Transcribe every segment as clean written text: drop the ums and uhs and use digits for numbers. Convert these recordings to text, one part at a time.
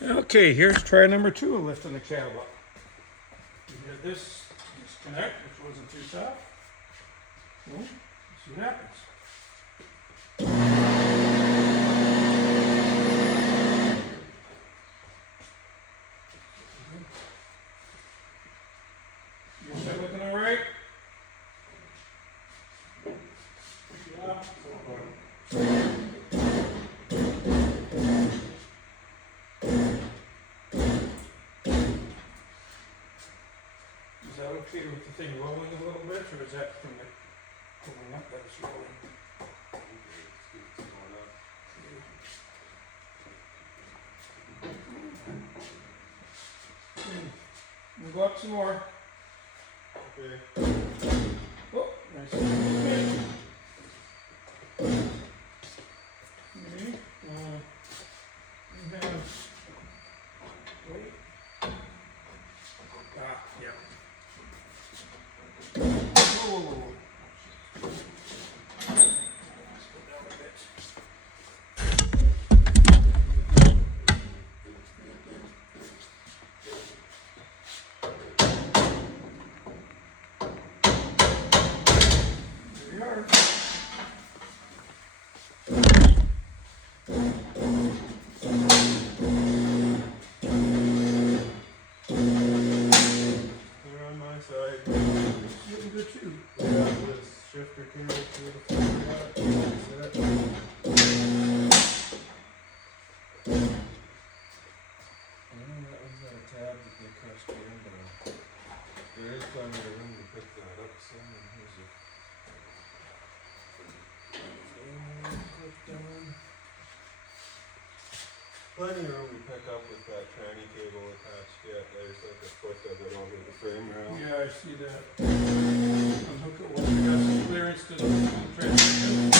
Okay, here's try number 2 of lifting the cab up. You get this disconnect, which wasn't too tough. Well, see what happens. Is that looking all right? Yeah. Is that okay with the thing rolling a little bit, or is that from the pulling up that it's rolling? We'll go up some more. Okay. Oh, nice. Okay. Wait. Yeah. Whoa. Let's go down a bit. There we are. They're on my side. Looking good too. Yeah, this shifter came right through the floor. That's it. That was not a tab that they crushed in, but there is plenty of room to pick that up some. And here's a clipped on. Plenty of room to pick up with that tranny cable attached yet. There's like a foot of it over the frame rail. Yeah, I see that. Unhook it once we got some clearance to the transmission.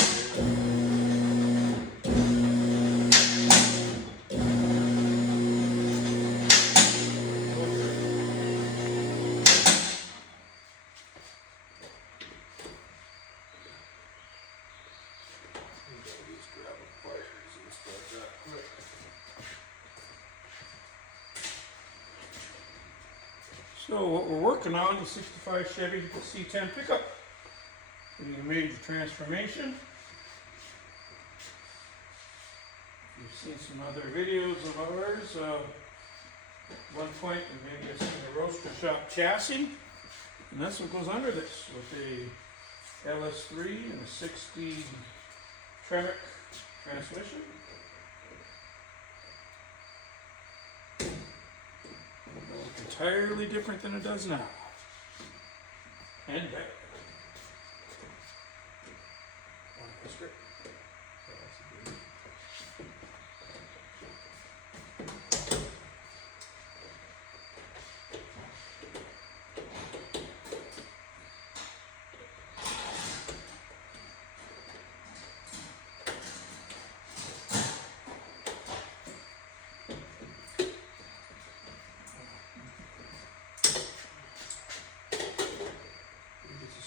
Just grab a pliers and start that quick. So what we're working on is 65 Chevy C10 pickup. Doing a major transformation. You've seen some other videos of ours. At one point, we maybe have seen a roaster shop chassis. And that's what goes under this with a LS3 and a 60 Tremec transmission. Entirely different than it does now. And better. That's great.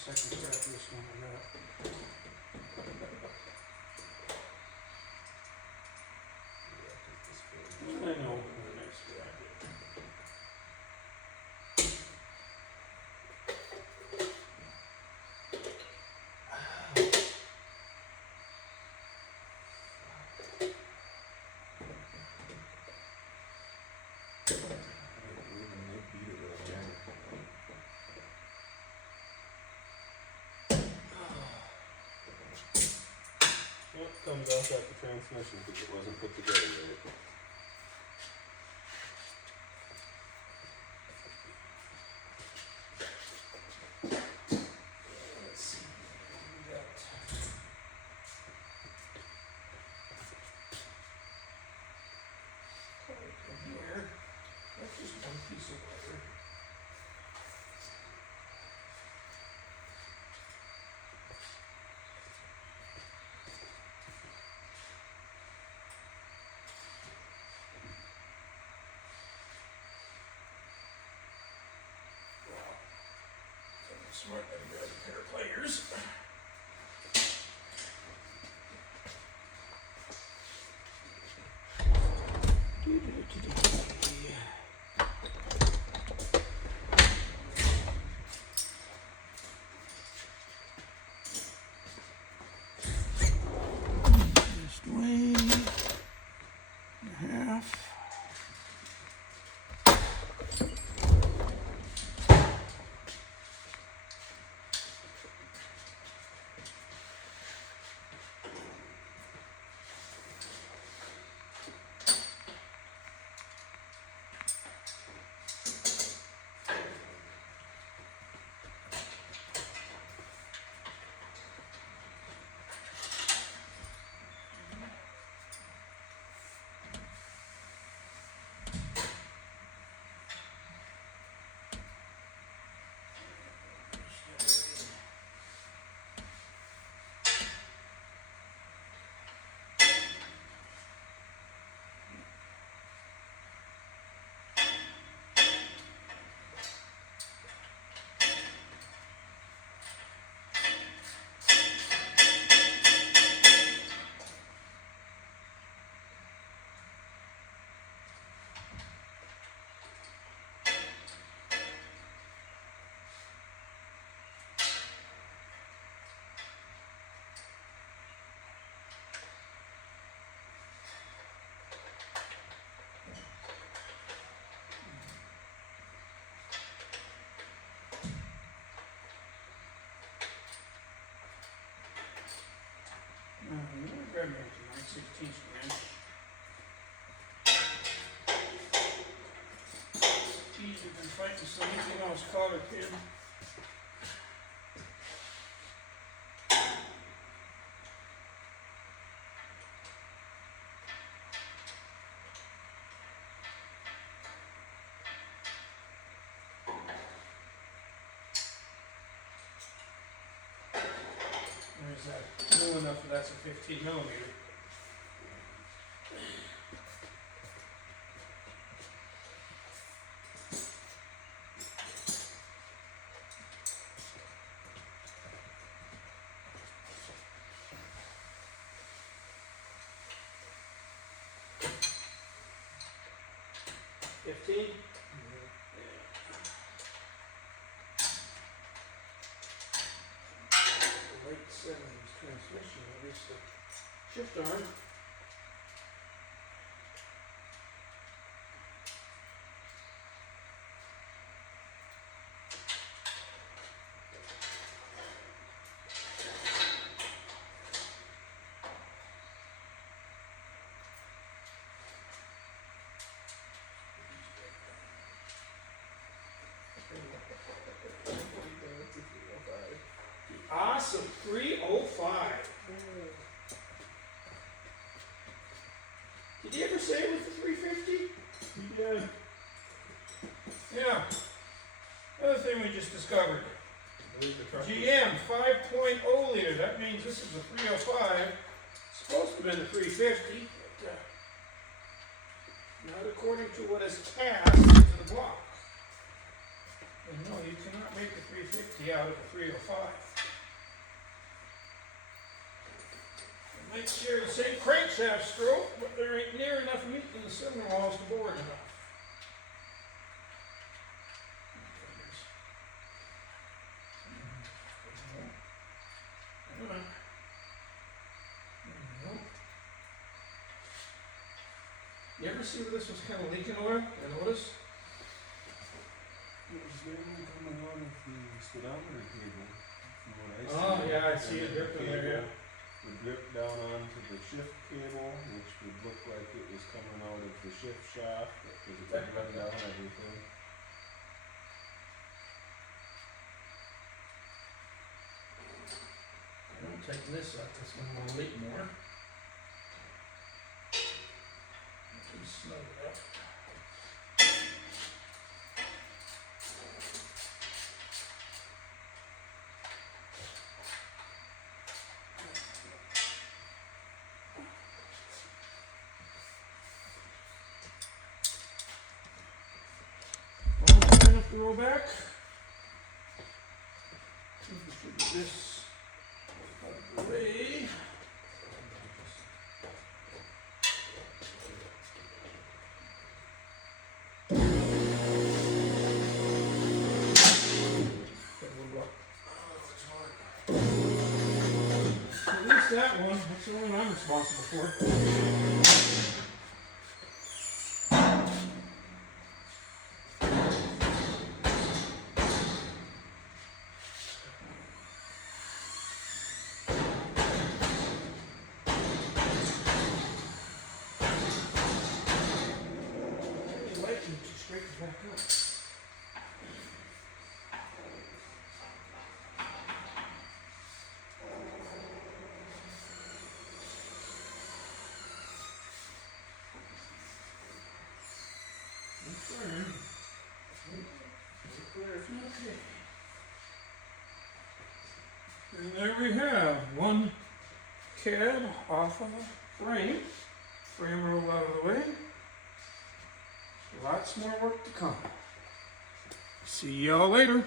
Second grab this one or not. I know. Nice grab it. Comes off at the transmission because it wasn't put together right. Let's see. We got in here. That's just one piece of wire. Smart, I grab a pair of pliers. Do, do, do, do. enough. Grab me a 9/16 wrench. Easier than fighting something else, collar pin. There's that, new enough that that's a 15 millimeter. Late 70s transmission, at least the shift arm. Awesome, 305. Did you ever say it was the 350? You did. Yeah. Another thing we just discovered. I believe the truck. GM 5.0 liter. That means this is a 305. It's supposed to have been a 350, but not according to what is cast into the block. And no, you cannot make a 350 out of a 305. It might share the same crankshaft stroke, but there ain't near enough meat in the cylinder walls to bore it enough. You ever see where this was kind of leaking oil? You notice? It was mainly coming out of the speedometer cable. From what I see. Oh, yeah, I see And it dripping there, yeah. It would drip down onto the shift cable, which would look like it was coming out of the shift shaft, because it would run down everything. I don't tighten this up, it's going to leak more. Just snug it up. Enough to roll back. This out of the way. At least that one, that's the one I'm responsible for. back up. Okay. And there we have one CAD off of a frame. Frame rolled out of the way. Lots more work to come. See y'all later.